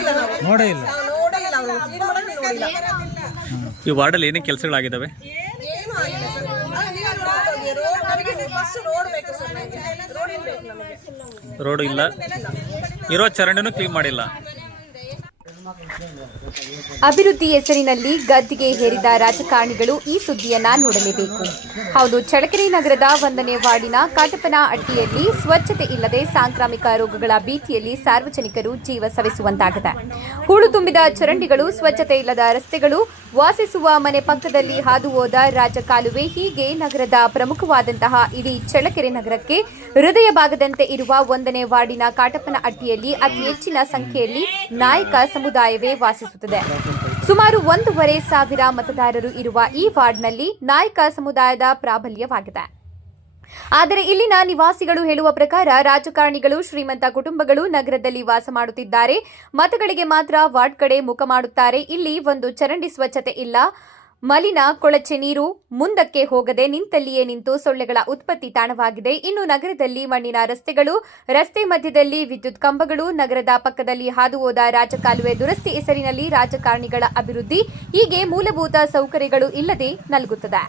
ಇಲ್ಲ ನಾವು. ನೋಡೇ ಇಲ್ಲ. ನಾವು ನೋಡೇ ಇಲ್ಲ ಅವ್ರು. ಕ್ಲೀನ್ ಮಾಡಕ್ಕೆ ನೋಡಿಲ್ಲ ಈ ವಾರ್ಡಲ್ಲಿ ಏನೇ ಕೆಲಸಗಳಾಗಿದ್ದಾವೆ ಏನು ಆಗಿಲ್ಲ ಸರ್. ಆ, ನೀವೇ ನೋಡ್ಬೋದು. ರೋಡ್ ನಮಗೆ ಫಸ್ಟ್ ರೋಡ್ ಬೇಕು ಸರ್ ನಮಗೆ. ರೋಡ್ ಏನ್ ನಮಗೆ. ರೋಡು ಇಲ್ಲ. ಇರೋ ಚರಂಡಿನೂ ಕ್ಲೀನ್ ಮಾಡಿಲ್ಲ. ಅಭಿವೃದ್ಧಿ ಹೆಸರಿನಲ್ಲಿ ಗದ್ದಿಗೆ ಹೇರಿದ ರಾಜಕಾರಣಿಗಳು ಈ ಸುದ್ದಿಯನ್ನ ನೋಡಲೇಬೇಕು. ಹೌದು ಚಳಕೆರೆ ನಗರದ ಒಂದನೇ ವಾರ್ಡಿನ ಕಾಟಪನ ಅಟ್ಟಿಯಲ್ಲಿ ಸ್ವಚ್ಛತೆ ಇಲ್ಲದೆ ಸಾಂಕ್ರಾಮಿಕ ರೋಗಗಳ ಭೀತಿಯಲ್ಲಿ ಸಾರ್ವಜನಿಕರು ಜೀವ ಸವಿಸುವಂತಾಗಿದೆ. ಹೂಳು ತುಂಬಿದ ಚರಂಡಿಗಳು, ಸ್ವಚ್ಛತೆ ಇಲ್ಲದ ರಸ್ತೆಗಳು, ವಾಸಿಸುವ ಮನೆ ಪಕ್ಕದಲ್ಲಿ ಹಾದು ಹೋದ ರಾಜಕಾಲುವೆ ಹೀಗೆ ನಗರದ ಪ್ರಮುಖವಾದಂತಹ ಇಡೀ ಚಳಕೆರೆ ನಗರಕ್ಕೆ ಹೃದಯ ಭಾಗದಂತೆ ಇರುವ ಒಂದನೇ ವಾರ್ಡಿನ ಕಾಟಪನ ಅಟ್ಟಿಯಲ್ಲಿ ಅತಿ ಹೆಚ್ಚಿನ ಸಂಖ್ಯೆಯಲ್ಲಿ ನಾಯಕ ಸಮುದಾಯವೇ ವಾಸಿಸುತ್ತದೆ. ಸುಮಾರು ಒಂದೂವರೆ ಸಾವಿರ ಮತದಾರರು ಇರುವ ಈ ವಾರ್ಡ್ನಲ್ಲಿ ನಾಯಕ ಸಮುದಾಯದ ಪ್ರಾಬಲ್ಯವಾಗಿದೆ. ಆದರೆ ಇಲ್ಲಿನ ನಿವಾಸಿಗಳು ಹೇಳುವ ಪ್ರಕಾರ ರಾಜಕಾರಣಿಗಳು, ಶ್ರೀಮಂತ ಕುಟುಂಬಗಳು ನಗರದಲ್ಲಿ ವಾಸ ಮಾಡುತ್ತಿದ್ದಾರೆ. ಮತಗಳಿಗೆ ಮಾತ್ರ ವಾರ್ಡ್ ಕಡೆ ಮುಖ ಮಾಡುತ್ತಾರೆ. ಇಲ್ಲಿ ಒಂದು ಚರಂಡಿ ಸ್ವಚ್ಛತೆ ಇಲ್ಲ. ಮಲಿನ ಕೊಳಚೆ ನೀರು ಮುಂದಕ್ಕೆ ಹೋಗದೆ ನಿಂತಲ್ಲಿಯೇ ನಿಂತು ಸೊಳ್ಳೆಗಳ ಉತ್ಪತ್ತಿ ತಾಣವಾಗಿದೆ. ಇನ್ನು ನಗರದಲ್ಲಿ ಮಣ್ಣಿನ ರಸ್ತೆಗಳು, ರಸ್ತೆ ಮಧ್ಯದಲ್ಲಿ ವಿದ್ಯುತ್ ಕಂಬಗಳು, ನಗರದ ಪಕ್ಕದಲ್ಲಿ ಹಾದು ಹೋದ ರಾಜಕಾಲುವೆ ದುರಸ್ತಿ ಹೆಸರಿನಲ್ಲಿ ರಾಜಕಾರಣಿಗಳ ಅಭಿವೃದ್ಧಿ. ಹೀಗೆ ಮೂಲಭೂತ ಸೌಕರ್ಯಗಳು ಇಲ್ಲದೆ ನಲಗುತ್ತದೆ.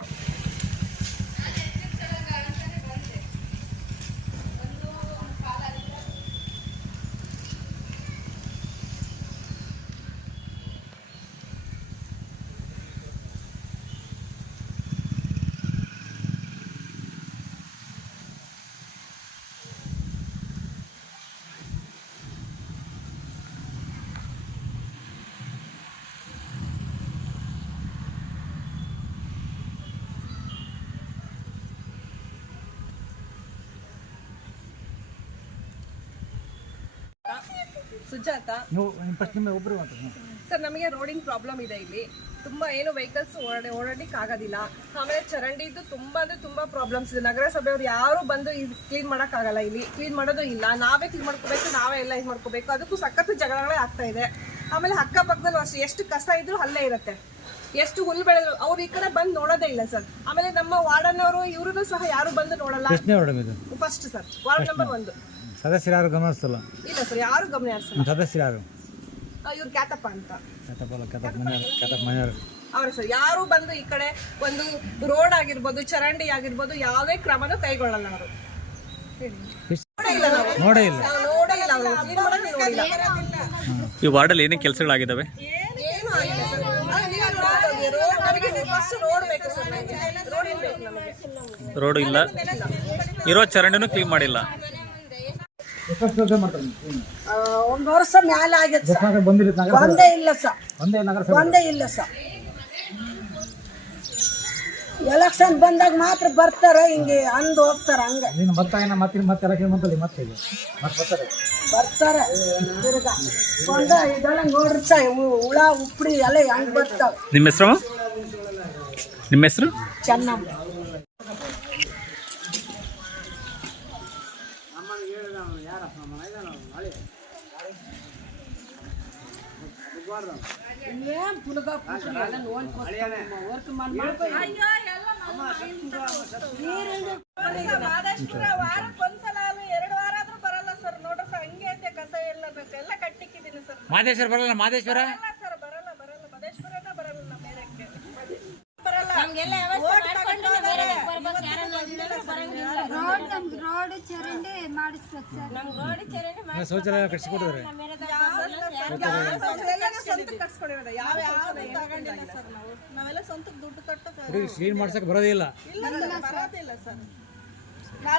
ಸುಜಾತ? ಒಬ್ಬರು ಸರ್ ನಮಗೆ ರೋಡಿಂಗ್ ಪ್ರಾಬ್ಲಮ್ ಇದೆ ಇಲ್ಲಿ. ತುಂಬಾ ಏನು ವೆಹಿಕಲ್ಸ್ ಓಡಾಡಿ ಓಡಾಡ್ಲಿಕ್ಕೆ ಆಗೋದಿಲ್ಲ. ಆಮೇಲೆ ಚರಂಡಿದು ತುಂಬಾ ಅಂದ್ರೆ ತುಂಬಾ ಪ್ರಾಬ್ಲಮ್ಸ್ ಇದೆ. ನಗರಸಭೆಯವ್ರು ಯಾರು ಬಂದು ಕ್ಲೀನ್ ಮಾಡೋಕ್ಕಾಗಲ್ಲ ಇಲ್ಲಿ. ಕ್ಲೀನ್ ಮಾಡೋದು ಇಲ್ಲ. ನಾವೇ ಕ್ಲೀನ್ ಮಾಡ್ಕೋಬೇಕು ನಾವೇ ಎಲ್ಲ ಇದು ಮಾಡ್ಕೋಬೇಕು. ಅದಕ್ಕೂ ಸಖತ್ತು ಜಗಳಗಳೇ ಆಗ್ತಾ ಇದೆ. ಆಮೇಲೆ ಅಕ್ಕಪಕ್ಕದಲ್ಲೂ ಅಷ್ಟು ಎಷ್ಟು ಕಸ ಇದ್ರೂ ಅಲ್ಲೇ ಇರುತ್ತೆ. ಎಷ್ಟು ಹುಲ್ಲು ಬೆಳೆದ್ರು ಅವ್ರು ಈ ಕಡೆ ಬಂದು ನೋಡೋದೇ ಇಲ್ಲ ಸರ್. ಆಮೇಲೆ ನಮ್ಮ ವಾರ್ಡನ್ನವರು ಇವ್ರನ್ನೂ ಸಹ ಯಾರು ಬಂದು ನೋಡಲ್ಲ. ಎಷ್ಟನೇ ವಾರ್ಡ್ ಇದು? First sir ward. ನಂಬರ್ ಒಂದು. ಸದಸ್ಯರು ಯಾರು ಗಮನಿಸಲ್ಲ ಇಲ್ಲ ಸರ್ ಯಾರು ಗಮನ ಹರಿಸಲ್ಲ. ಸದಸ್ಯರು ಯಾರು? ಇವ್ರು ಕ್ಯಾತಪ್ಪ ಅಂತ. ಕತಪಲ್ಲ ಕತಪ್ ಮನೆಯವರು ಕತಪ್ ಮನೆಯವರು. ಅವ್ರ ಸರ್ ಯಾರು ಬಂದು ಈ ಕಡೆ ಒಂದು ರೋಡ್ ಆಗಿರ್ಬೋದು ಚರಂಡಿ ಆಗಿರ್ಬೋದು ಯಾವುದೇ ಕ್ರಮನೂ ಕೈಗೊಳ್ಳಲ್ಲ ಅವರು. ನೋಡೇ ಇಲ್ಲ. ನಾವು ನೋಡೇ ಇಲ್ಲ. ಅವ್ರು ನೋಡಿಲ್ಲ ಈ ವಾರ್ಡಲ್ಲಿ ಏನೇನು ಕೆಲಸಗಳಾಗಿದ್ದಾವೆ ರೋಡ್ ಇಲ್ಲ. ಇರೋ ಚರಂಡಿನೂ ಕ್ಲೀನ್ ಮಾಡಿಲ್ಲ. ಒಂದ್ ಮಾಡ್ತಾರೆ ಒಂದು ವರ್ಷ ಮ್ಯಾಲ ಆಗೈತೆ ಒಂದೇ ಇಲ್ಲ ಸರ್. ಒಂದೇ ಇಲ್ಲ ಸರ್. ಎಲೆಕ್ಷನ್ ಬಂದಾಗ ಮಾತ್ರ ಬರ್ತಾರೆ ಹಿಂಗೆ ಅಂದು ಹೋಗ್ತಾರೆ ಹಂಗೆ. ನೀನು ಮತ್ತೆ ಏನ ಮತ್ತೆ ಮತ್ತೆ ಎಲ್ಲ ಕೇಳಿ ಮತ್ತೆ ಈಗ? ಮತ್ತೆ ಬರ್ತಾರೆ? ಬರ್ತಾರೆ. ತಿರ್ಗಾ ಕೊಂಡ ಇದೆಲ್ಲ ನೋಡ್ರಿ ಸರ್ ಹುಳ ಉಪ್ಪಡಿ ಎಲ್ಲ ಹೆಂಗ್ ಬರ್ತಾವ. ನಿಮ್ಮ ಹೆಸರು? ನಿಮ್ಮ ಹೆಸರು? ಚೆನ್ನಮ್ಮ. ಏನ್ ಪುಲ್ಗ ಪುಲ್ಗ ಎಲ್ಲ ನೋಡ್ಕೊತಾವ ವರ್ಕ್ ಮಾಡ್ಬೇಕು ಒಂದ್ಸಲ ಎರಡು ವಾರ ಆದ್ರೂ ಬರಲ್ಲ ಸರ್ ನೋಡ್ರಿ ಸರ್. ಹಂಗೆ ಐತೆ ಕಸ ಎಲ್ಲ ಬೇಕು ಎಲ್ಲ ಕಟ್ಟಿಕ್ಕಿದ್ದೀನಿ ಸರ್ ಮಾದೇಶ್ವರ ಬರಲ್ಲ ಮಾದೇಶ್ವರ ಬರಲ್ಲ ಸರ್. ಬರಲ್ಲ ಬರಲ್ಲ ಮದೇಶ್ವರನ ಬರಲ್ಲ ನಮ್ಮ ಏರಿಯಾಕ್ಕೆ ರೋಡ್ ನಮ್ಗೆ ರೋಡ್ ಚರಂಡಿ ಮಾಡಿಸ್ಬೇಕು. ಸರ್ ಶೌಚಾಲಯ ರೋಡ್ ನಾವೆಲ್ಲ ಸ್ವಂತಕ್ಕೆ ದುಡ್ಡು ಕಟ್ಟೋ ಕ್ಲೀನ್ ಮಾಡ್ಸಕ್ ಬರೋದೇ ಇಲ್ಲ. ಬರೋದಿಲ್ಲ ಸರ್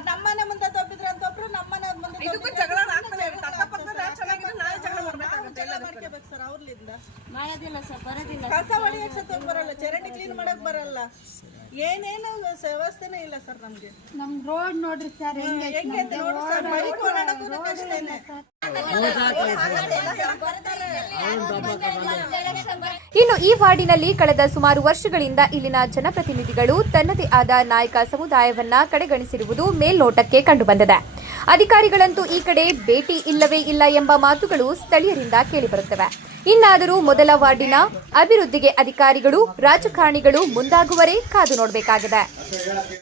ನಮ್ಮನೆ ಮುಂದೆ ತಪ್ಪಿದ್ರೆ ಅಂತ ಒಬ್ರು ನಮ್ಮನೆ ಮುಂದೆ ಇದಕ್ಕೂ ಜಗಳ ಇರುತ್ತೆ ಅಕ್ಕಪಕ್ಕದ ಚೆನ್ನಾಗಿದೆ ನಾವೇ ಜಗಳ ಮಾಡ್ಬೇಕಾಗುತ್ತೆ ಎಲ್ಲ ಮಾಡ್ಕೋಬೇಕು ಸರ್ ಅವ್ರಲಿಂದ. ಮಾಡೋದಿಲ್ಲ ಸರ್ ಬರೋದಿಲ್ಲ. ಕಸ ಹೊಡಿಯಕ್ಕೆ ಸತ ಬರಲ್ಲ. ಚರಂಡಿ ಕ್ಲೀನ್ ಮಾಡಕ್ ಬರಲ್ಲ. ಏನೇನು ವ್ಯವಸ್ಥೆನೇ ಇಲ್ಲ ಸರ್ ನಮ್ಗೆ. ನಮ್ ರೋಡ್ ನೋಡ್ರಿ ಸರ್ ಹೆಂಗೈತೆ ಹೆಂಗೈತೆ ಸರ್? ಬೈಕ್ ಓಡಾಡೋದು ಕಷ್ಟನೇ ಇನ್ನು ಈ ವಾರ್ಡಿನಲ್ಲಿ ಕಳೆದ ಸುಮಾರು ವರ್ಷಗಳಿಂದ ಇಲ್ಲಿನ ಜನಪ್ರತಿನಿಧಿಗಳು ತನ್ನದೇ ಆದ ನಾಯಕ ಸಮುದಾಯವನ್ನ ಕಡೆಗಣಿಸಿರುವುದು ಮೇಲ್ನೋಟಕ್ಕೆ ಕಂಡುಬಂದಿದೆ. ಅಧಿಕಾರಿಗಳಂತೂ ಈ ಕಡೆ ಭೇಟಿ ಇಲ್ಲವೇ ಇಲ್ಲ ಎಂಬ ಮಾತುಗಳು ಸ್ಥಳೀಯರಿಂದ ಕೇಳಿಬರುತ್ತವೆ ಇನ್ನಾದರೂ ಮೊದಲ ವಾರ್ಡಿನ ಅಭಿವೃದ್ಧಿಗೆ ಅಧಿಕಾರಿಗಳು ರಾಜಕಾರಣಿಗಳು ಮುಂದಾಗುವರೇ ಕಾದು ನೋಡಬೇಕಾಗಿದೆ.